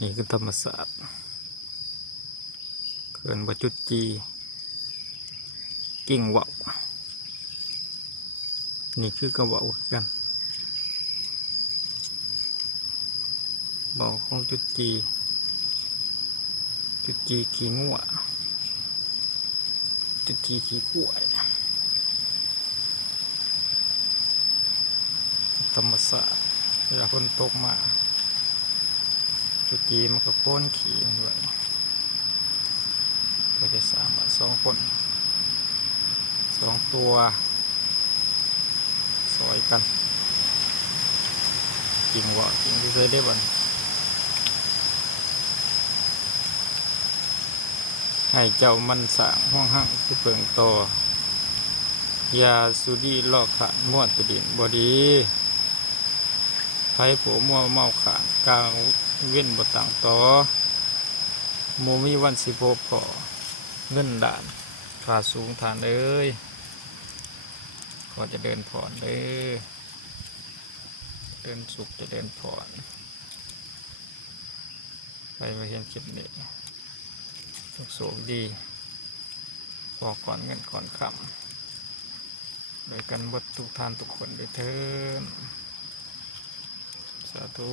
นี่คือธรรมศาสตร์เขื่อนวัจุจีกิ่งว่าวนี่คือกระว่าวกันบ่อของจุจีขี้งัวจุจีขี้กล้วยธรรมศาสตร์เวลาคนตกมาจุจีมันก็โค่นขี่ด้วยก็จะสามารถ2 คน2 ตัวซอยกันกิ่งว่าวกิ่งที่เคยได้บ่นให้เจ้ามันสางห้องห้างที่เปิงต่อยาสุดีลอกขาดม้วนตุดินบอดีไผ่ผัวมัวเมาขานกลางเว้นบต่างต่อโมมีวันสิโพพอเงินด่านขาสูงฐานเอ้ยขอจะเดินผ่อนเด้อเดินสุขจะเดินผ่อนไปมาเห็นคลิปนี้ทุกโศกดีพอก่อนเงินก่อนคำโดยกันบดทุกท่านทุกคนด้วยเถิดสาธุ